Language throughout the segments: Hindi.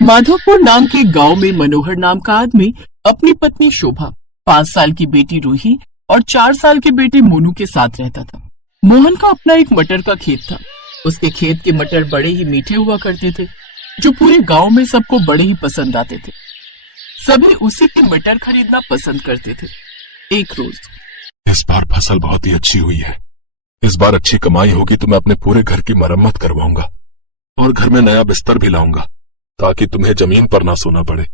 माधवपुर नाम के गांव में मनोहर नाम का आदमी अपनी पत्नी शोभा, 5 साल की बेटी रूही और 4 साल के बेटे मोनू के साथ रहता था। मोहन का अपना एक मटर का खेत था। उसके खेत के मटर बड़े ही मीठे हुआ करते थे, जो पूरे गांव में सबको बड़े ही पसंद आते थे। सभी उसी के मटर खरीदना पसंद करते थे। एक रोज, इस बार फसल बहुत ही अच्छी हुई है। इस बार अच्छी कमाई होगी तो मैं अपने पूरे घर की मरम्मत करवाऊंगा और घर में नया बिस्तर भी लाऊंगा, ताकि तुम्हें जमीन पर ना सोना पड़े।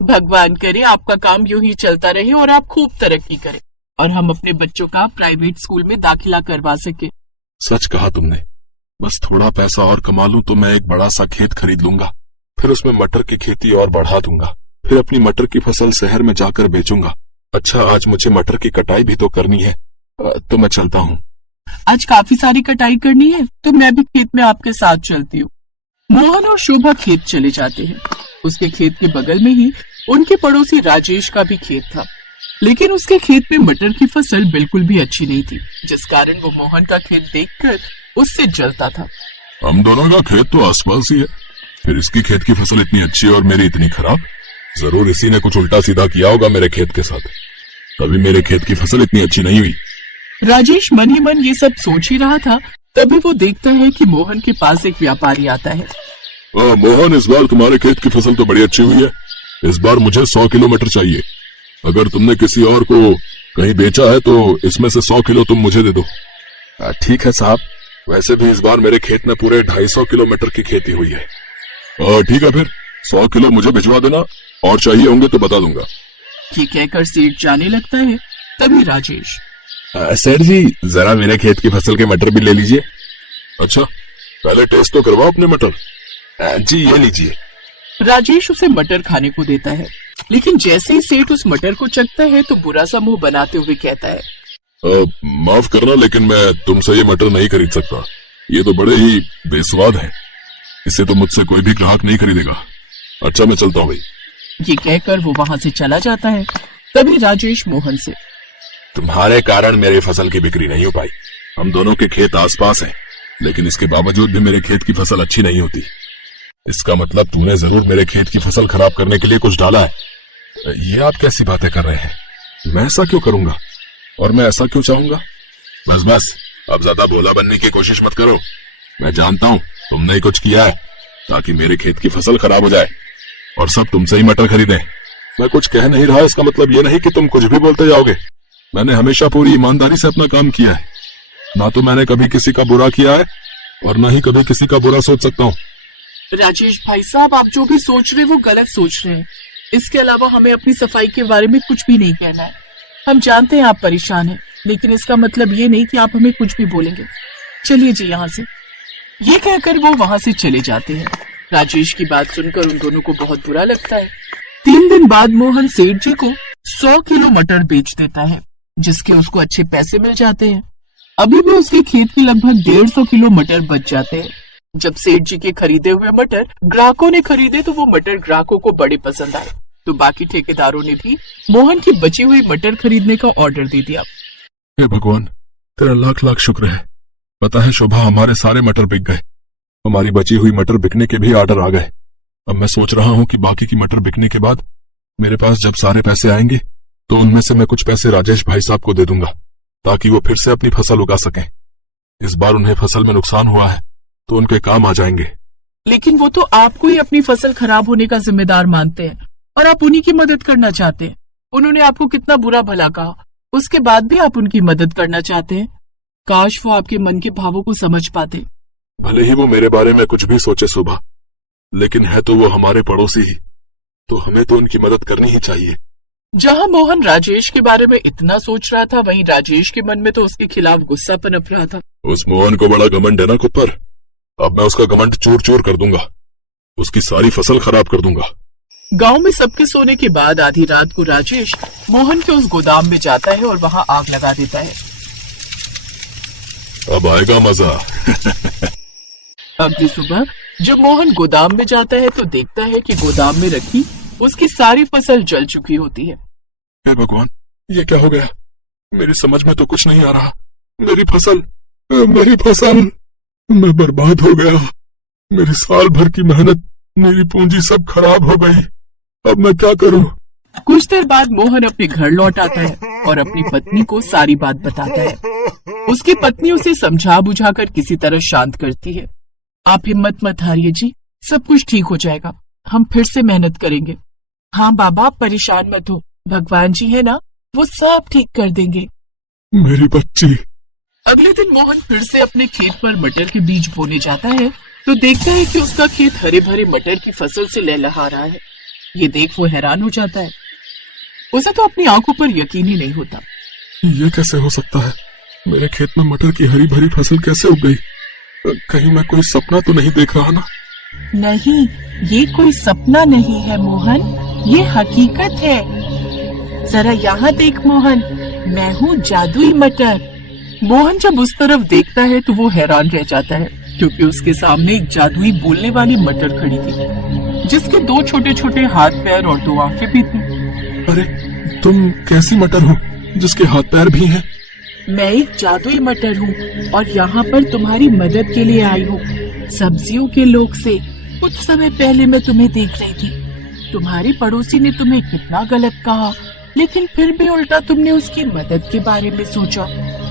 भगवान करे आपका काम यूं ही चलता रहे और आप खूब तरक्की करें और हम अपने बच्चों का प्राइवेट स्कूल में दाखिला करवा सके। सच कहा तुमने। बस थोड़ा पैसा और कमा लूं तो मैं एक बड़ा सा खेत खरीद लूंगा, फिर उसमें मटर की खेती और बढ़ा दूंगा, फिर अपनी मटर की फसल शहर में जाकर बेचूंगा। अच्छा, आज मुझे मटर की कटाई भी तो करनी है, तो मैं चलता हूँ। आज काफी सारी कटाई करनी है तो मैं भी खेत में आपके साथ चलती हूँ। मोहन और शोभा खेत चले जाते हैं। उसके खेत के बगल में ही उनके पड़ोसी राजेश का भी खेत था, लेकिन उसके खेत में मटर की फसल बिल्कुल भी अच्छी नहीं थी, जिस कारण वो मोहन का खेत देखकर उससे जलता था। हम दोनों का खेत तो आसपास ही है, फिर इसकी खेत की फसल इतनी अच्छी और मेरी इतनी खराब। जरूर इसी ने कुछ उल्टा सीधा किया होगा मेरे खेत के साथ, तभी मेरे खेत की फसल इतनी अच्छी नहीं हुई। राजेश मन ही मन ये सब सोच ही रहा था, तभी वो देखता है कि मोहन के पास एक व्यापारी आता है। मोहन, इस बार तुम्हारे खेत की फसल तो बड़ी अच्छी हुई है। इस बार मुझे 100 किलो मटर चाहिए। अगर तुमने किसी और को कहीं बेचा है तो इसमें से 100 किलो तुम मुझे दे दो। ठीक है साहब, वैसे भी इस बार मेरे खेत में पूरे 250 किलो मटर की खेती हुई है। ठीक है, फिर 100 किलो मुझे भिजवा देना, और चाहिए होंगे तो बता दूंगा। ये कहकर सेठ जाने लगता है। तभी राजेश, सेठ जी, जरा मेरे खेत की फसल के मटर भी ले लीजिए। अच्छा, पहले टेस्ट तो करवाओ अपने मटर। जी, ये लीजिए। राजेश उसे मटर खाने को देता है, लेकिन जैसे ही सेठ उस मटर को चखता है तो बुरा सा मुंह बनाते हुए कहता है, माफ करना, लेकिन मैं तुमसे ये मटर नहीं खरीद सकता। ये तो बड़े ही बेस्वाद है, इसे तो मुझसे कोई भी ग्राहक नहीं खरीदेगा। अच्छा, मैं चलता हूँ भाई। ये कहकर वो वहाँ से चला जाता है। तभी राजेश मोहन से, तुम्हारे कारण मेरी फसल की बिक्री नहीं हो पाई। हम दोनों के खेत आसपास हैं, लेकिन इसके बावजूद भी मेरे खेत की फसल अच्छी नहीं होती। इसका मतलब तूने जरूर मेरे खेत की फसल खराब करने के लिए कुछ डाला है। ये आप कैसी बातें कर रहे हैं? मैं ऐसा क्यों करूंगा, और मैं ऐसा क्यों चाहूंगा? बस बस, अब ज्यादा भोला बनने की कोशिश मत करो। मैं जानता हूँ तुमने ही कुछ किया है ताकि मेरे खेत की फसल खराब हो जाए और सब तुमसे ही मटर खरीदें। मैं कुछ कह नहीं रहा, इसका मतलब ये नहीं कि तुम कुछ भी बोलते जाओगे। मैंने हमेशा पूरी ईमानदारी से अपना काम किया है। ना तो मैंने कभी किसी का बुरा किया है और ना ही कभी किसी का बुरा सोच सकता हूँ। राजेश भाई साहब, आप जो भी सोच रहे हैं वो गलत सोच रहे हैं। इसके अलावा हमें अपनी सफाई के बारे में कुछ भी नहीं कहना है। हम जानते हैं आप परेशान हैं, लेकिन इसका मतलब ये नहीं कि आप हमें कुछ भी बोलेंगे। चलिए जी यहाँ से। ये कहकर वो वहाँ से चले जाते हैं। राजेश की बात सुनकर उन दोनों को बहुत बुरा लगता है। 3 दिन बाद मोहन सेठ जी को 100 किलो मटर बेच देता है, जिसके उसको अच्छे पैसे मिल जाते हैं। अभी भी उसके खेत की लगभग 150 किलो मटर बच जाते हैं। जब सेठ जी के खरीदे हुए मटर ग्राहकों ने खरीदे तो वो मटर ग्राहकों को बड़े पसंद आए, तो बाकी ठेकेदारों ने भी मोहन की बची हुई मटर खरीदने का ऑर्डर दे दिया। हे भगवान, तेरा लाख लाख शुक्र है। पता है शोभा, हमारे सारे मटर बिक गए। हमारी बची हुई मटर बिकने के भी ऑर्डर आ गए। अब मैं सोच रहा हूँ कि बाकी की मटर बिकने के बाद मेरे पास जब सारे पैसे आएंगे तो उनमें से मैं कुछ पैसे राजेश भाई साहब को दे दूंगा, ताकि वो फिर से अपनी फसल उगा सकें। इस बार उन्हें फसल में नुकसान हुआ है तो उनके काम आ जाएंगे। लेकिन वो तो आपको ही अपनी फसल खराब होने का जिम्मेदार मानते हैं और आप उन्हीं की मदद करना चाहते हैं। उन्होंने आपको कितना बुरा भला कहा, उसके बाद भी आप उनकी मदद करना चाहते हैं। काश वो आपके मन के भावों को समझ पाते। भले ही वो मेरे बारे में कुछ भी सोचे सुबह, लेकिन है तो वो हमारे पड़ोसी ही, तो हमें तो उनकी मदद करनी ही चाहिए। जहां मोहन राजेश के बारे में इतना सोच रहा था, वहीं राजेश के मन में तो उसके खिलाफ गुस्सा पनप रहा था। उस मोहन को बड़ा घमंड है ना खुद पर। अब मैं उसका घमंड चूर चूर कर दूंगा, उसकी सारी फसल खराब कर दूंगा। गांव में सबके सोने के बाद आधी रात को राजेश मोहन के उस गोदाम में जाता है और वहां आग लगा देता है। अब आएगा मजा। अगली सुबह जब मोहन गोदाम में जाता है तो देखता है कि गोदाम में रखी उसकी सारी फसल जल चुकी होती है। हे भगवान, ये क्या हो गया? मेरी समझ में तो कुछ नहीं आ रहा। मेरी फसल, मैं बर्बाद हो गया। मेरी साल भर की मेहनत मेरी पूंजी सब खराब हो गई। अब मैं क्या करूं? कुछ देर बाद मोहन अपने घर लौट आता है और अपनी पत्नी को सारी बात बताता है। उसकी पत्नी उसे समझा बुझाकर किसी तरह शांत करती है। आप हिम्मत मत हारिए जी, सब कुछ ठीक हो जाएगा। हम फिर से मेहनत करेंगे। हाँ बाबा, आप परेशान मत हो, भगवान जी है ना, वो सब ठीक कर देंगे। मेरी बच्ची। अगले दिन मोहन फिर से अपने खेत पर मटर के बीज बोने जाता है तो देखता है कि उसका खेत हरे भरे मटर की फसल से लहलहा रहा है। ये देख वो हैरान हो जाता है। उसे तो अपनी आंखों पर यकीन ही नहीं होता। ये कैसे हो सकता है? मेरे खेत में मटर की हरी भरी फसल कैसे उग गई? कहीं मैं कोई सपना तो नहीं देख रहा ना? नहीं, ये कोई सपना नहीं है मोहन, ये हकीकत है। जरा यहाँ देख मोहन, मैं हूँ जादुई मटर। मोहन जब उस तरफ देखता है तो वो हैरान रह जाता है, क्योंकि उसके सामने एक जादुई बोलने वाली मटर खड़ी थी, जिसके दो छोटे छोटे हाथ पैर और दो आंखें भी थी। अरे तुम कैसी मटर हो जिसके हाथ पैर भी हैं? मैं एक जादुई मटर हूँ और यहाँ पर तुम्हारी मदद के लिए आई हूँ। सब्जियों के लोग से कुछ समय पहले मैं तुम्हें देख रही थी। तुम्हारी पड़ोसी ने तुम्हें कितना गलत कहा, लेकिन फिर भी उल्टा तुमने उसकी मदद के बारे में सोचा।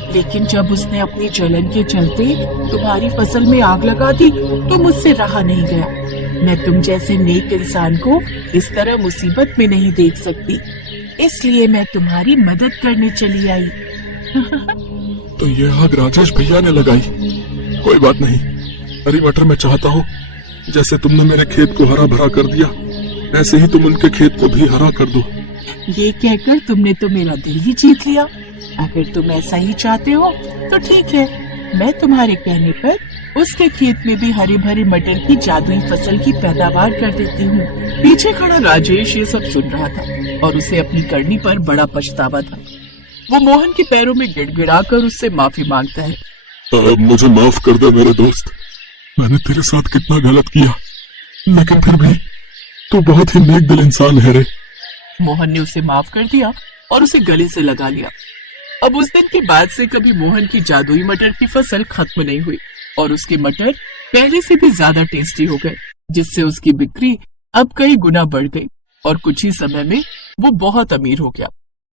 लेकिन जब उसने अपनी जलन के चलते तुम्हारी फसल में आग लगा दी तो मुझसे रहा नहीं गया। मैं तुम जैसे नेक इंसान को इस तरह मुसीबत में नहीं देख सकती, इसलिए मैं तुम्हारी मदद करने चली आई। तो ये आग राजेश भैया ने लगाई। कोई बात नहीं, हरी मटर मैं चाहता हूँ जैसे तुमने मेरे खेत को हरा भरा कर दिया, ऐसे ही तुम उनके खेत को भी हरा कर दो। ये कहकर तुमने तो मेरा दिल ही जीत लिया। अगर तुम ऐसा ही चाहते हो तो ठीक है, मैं तुम्हारे कहने पर उसके खेत में भी हरी भरी मटर की जादुई फसल की पैदावार कर देती हूँ। पीछे खड़ा राजेश ये सब सुन रहा था और उसे अपनी करनी पर बड़ा पछतावा था। वो मोहन के पैरों में गिड़गिड़ाकर उससे माफी मांगता है। मुझे माफ कर दे मेरे दोस्त, मैंने तेरे साथ कितना गलत किया, लेकिन फिर भी तू बहुत ही नेक दिल इंसान है रे। मोहन ने उसे माफ कर दिया और उसे गले से लगा लिया। अब उस दिन के बाद से कभी मोहन की जादुई मटर की फसल खत्म नहीं हुई और उसके मटर पहले से भी ज्यादा टेस्टी हो गए, जिससे उसकी बिक्री अब कई गुना बढ़ गई और कुछ ही समय में वो बहुत अमीर हो गया।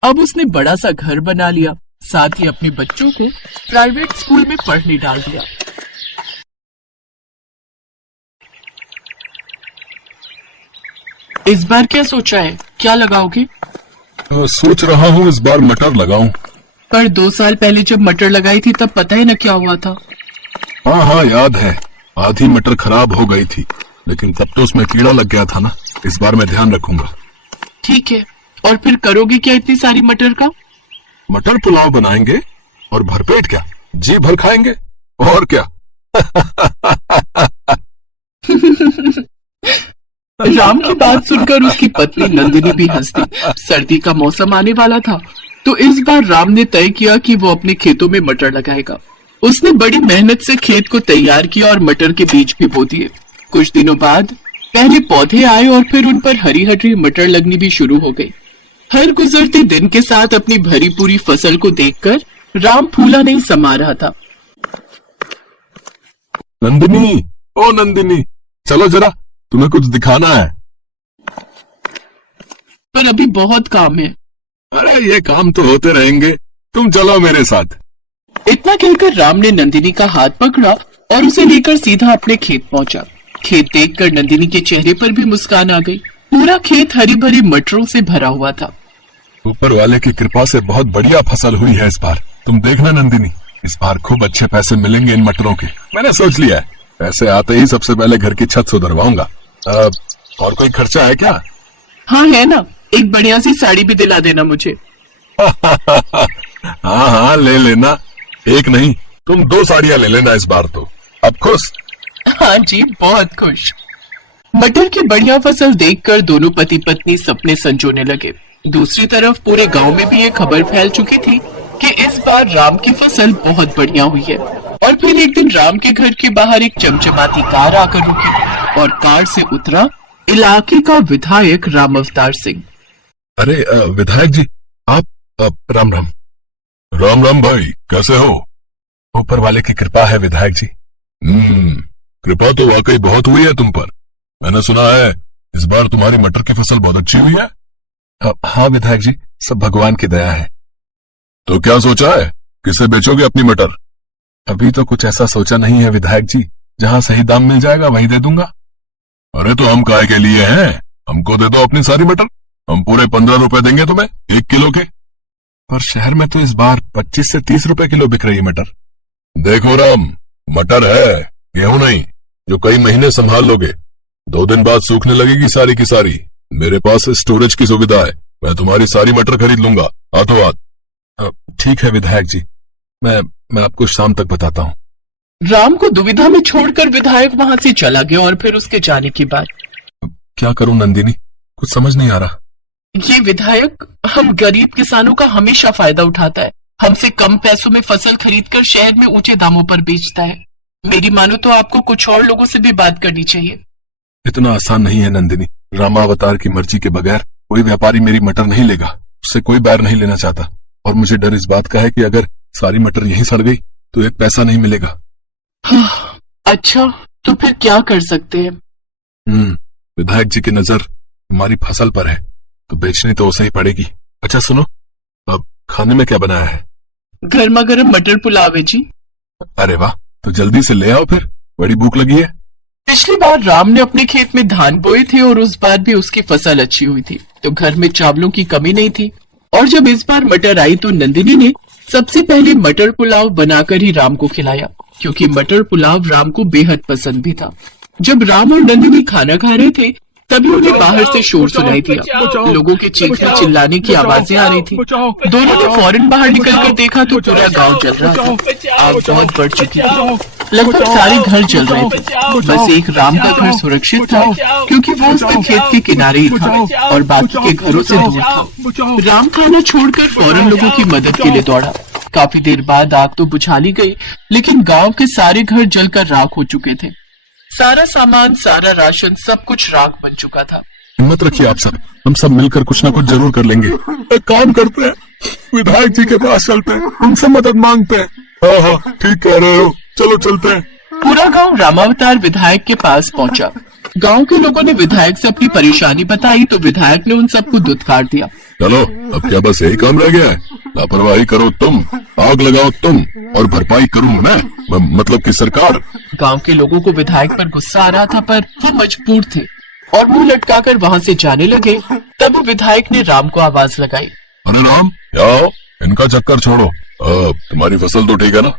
अब उसने बड़ा सा घर बना लिया, साथ ही अपने बच्चों को प्राइवेट स्कूल में पढ़ने डाल दिया। इस बार क्या सोचा है, क्या लगाओगे? सोच रहा हूँ इस बार मटर लगाऊं। पर 2 साल पहले जब मटर लगाई थी तब पता है न क्या हुआ था। हाँ हाँ याद है, आधी मटर खराब हो गई थी, लेकिन तब तो उसमें कीड़ा लग गया था ना। इस बार मैं ध्यान रखूंगा। ठीक है, और फिर करोगे क्या इतनी सारी मटर का? मटर पुलाव बनाएंगे और भरपेट क्या, जी भर खाएंगे और क्या। राम की बात सुनकर उसकी पत्नी नंदिनी भी हंस दी। सर्दी का मौसम आने वाला था तो इस बार राम ने तय किया कि वो अपने खेतों में मटर लगाएगा। उसने बड़ी मेहनत से खेत को तैयार किया और मटर के बीज भी बो दिए। कुछ दिनों बाद पहले पौधे आए और फिर उन पर हरी हरी मटर लगनी भी शुरू हो गई। हर गुजरते दिन के साथ अपनी भरी पूरी फसल को देखकर राम फूला नहीं समा रहा था। नंदिनी, ओ नंदिनी, चलो जरा, तुम्हें कुछ दिखाना है। पर अभी बहुत काम है। अरे ये काम तो होते रहेंगे, तुम चलो मेरे साथ। इतना कहकर राम ने नंदिनी का हाथ पकड़ा और उसे लेकर सीधा अपने खेत पहुंचा। खेत देखकर नंदिनी के चेहरे पर भी मुस्कान आ गई। पूरा खेत हरी भरी मटरों से भरा हुआ था। ऊपर वाले की कृपा से बहुत बढ़िया फसल हुई है इस बार। तुम देखना नंदिनी, इस बार खूब अच्छे पैसे मिलेंगे इन मटरों के। मैंने सोच लिया है, पैसे आते ही सबसे पहले घर की छत सुधरवाऊंगा। और कोई खर्चा है क्या? हाँ है ना, एक बढ़िया सी साड़ी भी दिला देना मुझे। हाँ हाँ ले लेना, एक नहीं तुम 2 साड़ियां ले लेना इस बार तो। अब खुश? हाँ जी, बहुत खुश। मटर की बढ़िया फसल देखकर दोनों पति पत्नी सपने संजोने लगे। दूसरी तरफ पूरे गांव में भी ये खबर फैल चुकी थी कि इस बार राम की फसल बहुत बढ़िया हुई है। और फिर एक दिन राम के घर के बाहर एक चमचमाती कार आकर रुकी और कार से उतरा इलाके का विधायक राम अवतार सिंह। अरे विधायक जी, आप राम राम। राम राम भाई, कैसे हो? ऊपर वाले की कृपा है विधायक जी। कृपा तो वाकई बहुत हुई है तुम पर। मैंने सुना है इस बार तुम्हारी मटर की फसल बहुत अच्छी हुई है। हाँ विधायक जी, सब भगवान की दया है। तो क्या सोचा है, किसे बेचोगे अपनी मटर? अभी तो कुछ ऐसा सोचा नहीं है विधायक जी, जहां सही दाम मिल जाएगा वहीं दे दूंगा। अरे तो हम काहे के लिए हैं, हमको दे दो अपनी सारी मटर, हम पूरे 15 रुपए देंगे तुम्हें 1 किलो के। पर शहर में तो इस बार 25 से 30 रुपए किलो बिक रही है मटर। देखो राम, मटर है, गेहूं नहीं, जो कई महीने संभाल लोगे। 2 दिन बाद सूखने लगेगी सारी की सारी। मेरे पास स्टोरेज की सुविधा है, मैं तुम्हारी सारी मटर खरीद लूंगा हाथों हाथ। ठीक है विधायक जी, मैं आपको शाम तक बताता हूँ। राम को दुविधा में छोड़कर विधायक वहां से चला गया और फिर उसके जाने के बाद क्या करूं नंदिनी, कुछ समझ नहीं आ रहा। ये विधायक हम गरीब किसानों का हमेशा फायदा उठाता है, हमसे कम पैसों में फसल खरीदकर शहर में ऊंचे दामों पर बेचता है। मेरी मानो तो आपको कुछ और लोगों से भी बात करनी चाहिए। इतना आसान नहीं है नंदिनी, रामावतार की मर्जी के बगैर कोई व्यापारी मेरी मटर नहीं लेगा, उससे कोई बैर नहीं लेना चाहता। और मुझे डर इस बात का है कि अगर सारी मटर यहीं सड़ गई तो 1 पैसा नहीं मिलेगा। अच्छा, तो फिर क्या कर सकते हैं? विधायक जी की नजर हमारी फसल पर है, तो बेचनी तो उसे ही पड़ेगी। अच्छा सुनो, अब खाने में क्या बनाया है? गर्मा गर्म मटर पुलाव है जी। अरे वाह, तो जल्दी से ले आओ फिर, बड़ी भूख लगी है। पिछली बार राम ने अपने खेत में धान बोए थे और उस बार भी उसकी फसल अच्छी हुई थी, तो घर में चावलों की कमी नहीं थी। और जब इस बार मटर आई तो नंदिनी ने सबसे पहले मटर पुलाव बनाकर ही राम को खिलाया, क्योंकि मटर पुलाव राम को बेहद पसंद भी था। जब राम और नंदिनी खाना खा रहे थे तभी उन्हें बाहर से शोर सुनाई दिया, लोगों के चीखने चिल्लाने की आवाजें आ रही थी। दोनों ने फौरन बाहर निकलकर देखा तो पूरा गांव जल रहा था। आग बहुत बढ़ चुकी थी, लगभग सारे घर जल रहे थे। बस एक राम का घर सुरक्षित था, क्योंकि वो उसके खेत के किनारे ही था और बाकी के घरों से दूर था। राम खाना छोड़कर फौरन लोगों की मदद के लिए दौड़ा। काफी देर बाद आग तो बुझा ली गई, लेकिन गांव के सारे घर जलकर राख हो चुके थे। सारा सामान, सारा राशन, सब कुछ राख बन चुका था। हिम्मत रखिए आप सब, हम सब मिलकर कुछ ना कुछ जरूर कर लेंगे। एक काम करते हैं, विधायक जी के पास चलते हैं, उनसे मदद मांगते हैं। हाँ हाँ, ठीक कह रहे हो, चलो चलते हैं। पूरा गांव रामावतार विधायक के पास पहुंचा। गांव के लोगों ने विधायक से अपनी परेशानी बताई तो विधायक ने उन सबको दुत्कार दिया। चलो, अब क्या बस यही काम रह गया है? लापरवाही करो तुम, आग लगाओ तुम, और भरपाई करूं मैं, मतलब कि सरकार। गांव के लोगों को विधायक पर गुस्सा आ रहा था, पर वो मजबूर थे और मुंह लटकाकर वहां से जाने लगे। तब विधायक ने राम को आवाज लगाई। अरे राम, आओ, इनका चक्कर छोड़ो। तुम्हारी फसल तो ठीक है ना?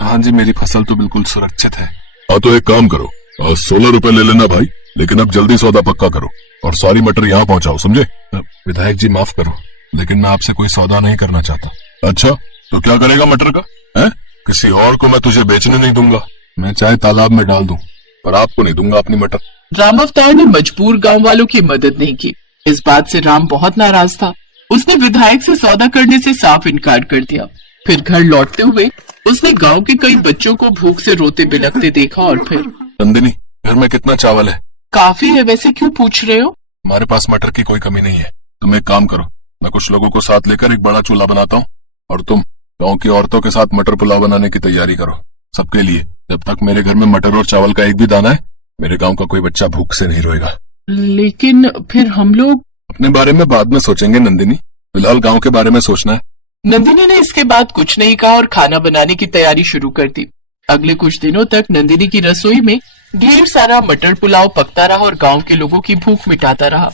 हाँ जी, मेरी फसल तो बिल्कुल सुरक्षित है। हाँ तो एक काम करो, 16 रुपए ले लेना भाई, लेकिन अब जल्दी सौदा पक्का करो और सारी मटर यहाँ पहुँचाओ, समझे? विधायक जी माफ करो, लेकिन मैं आपसे कोई सौदा नहीं करना चाहता। अच्छा, तो क्या करेगा मटर का? है? किसी और को मैं तुझे बेचने नहीं दूंगा। मैं चाहे तालाब में डाल दूं, पर आपको नहीं दूंगा अपनी मटर। रामावतार ने मजबूर गांव वालों की मदद नहीं की। इस बात से राम बहुत नाराज था। उसने विधायक से सौदा करने से साफ इनकार कर दिया। फिर घर लौटते हुए उसने गांव के कई बच्चों को भूख से रोते बिलखते देखा और फिर। नंदिनी, घर में कितना चावल है? काफी है, वैसे क्यों पूछ रहे हो? हमारे पास मटर की कोई कमी नहीं है। तुम एक काम करो, मैं कुछ लोगों को साथ लेकर एक बड़ा चूल्हा बनाता हूँ और तुम गांव की औरतों के साथ मटर पुलाव बनाने की तैयारी करो, सबके लिए। जब तक मेरे घर में मटर और चावल का एक भी दाना है, मेरे गांव का कोई बच्चा भूख से नहीं रोएगा। लेकिन फिर हम लोग अपने बारे में बाद में सोचेंगे नंदिनी, फिलहाल गांव के बारे में सोचना है। नंदिनी ने इसके बाद कुछ नहीं कहा और खाना बनाने की तैयारी शुरू कर दी। अगले कुछ दिनों तक नंदिनी की रसोई में ढेर सारा मटर पुलाव पकता रहा और गांव के लोगों की भूख मिटाता रहा।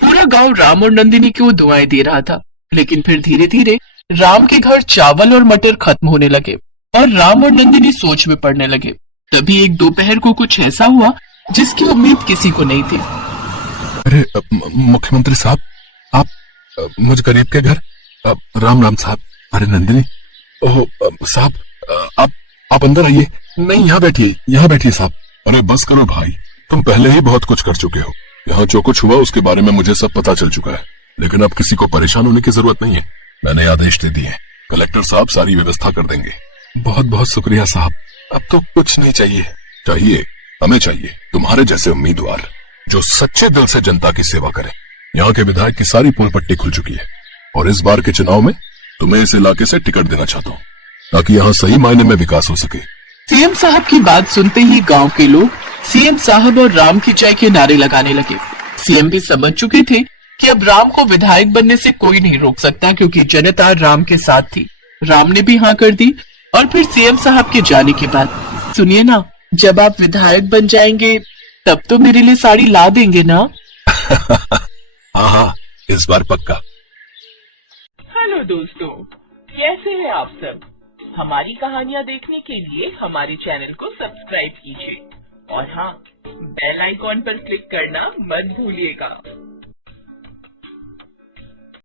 पूरा गांव राम और नंदिनी को दुआएं दे रहा था। लेकिन फिर धीरे धीरे राम के घर चावल और मटर खत्म होने लगे और राम और नंदिनी सोच में पड़ने लगे। तभी एक दोपहर को कुछ ऐसा हुआ जिसकी उम्मीद किसी को नहीं थी। अरे मुख्यमंत्री साहब, आप मुझ गरीब के घर। राम राम साहब। अरे नंदिनी, ओह साहब, आप अंदर आइए। नहीं, यहाँ बैठिए, यहाँ बैठिए साहब। अरे बस करो भाई, तुम पहले ही बहुत कुछ कर चुके हो। यहाँ जो कुछ हुआ उसके बारे में मुझे सब पता चल चुका है, लेकिन अब किसी को परेशान होने की जरूरत नहीं है। मैंने आदेश दे दिए, कलेक्टर साहब सारी व्यवस्था कर देंगे। बहुत बहुत शुक्रिया साहब, अब तो कुछ नहीं चाहिए। चाहिए, हमें चाहिए तुम्हारे जैसे उम्मीदवार जो सच्चे दिल से जनता की सेवा करे। यहाँ के विधायक की सारी पोल पट्टी खुल चुकी है और इस बार के चुनाव में तुम्हें इस इलाके से टिकट देना चाहता हूँ, ताकि यहाँ सही मायने में विकास हो सके। सीएम साहब की बात सुनते ही गांव के लोग सीएम साहब और राम की जय के नारे लगाने लगे। सीएम भी समझ चुके थे कि अब राम को विधायक बनने से कोई नहीं रोक सकता, क्योंकि जनता राम के साथ थी। राम ने भी हाँ कर दी। और फिर सीएम साहब के जाने के बाद, सुनिए ना, जब आप विधायक बन जाएंगे तब तो मेरे लिए साड़ी ला देंगे ना? हाँ हाँ, इस बार पक्का। हेलो दोस्तों, कैसे हैं आप सब? हमारी कहानियाँ देखने के लिए हमारे चैनल को सब्सक्राइब कीजिए और हाँ, बेल आइकॉन पर क्लिक करना मत भूलिएगा।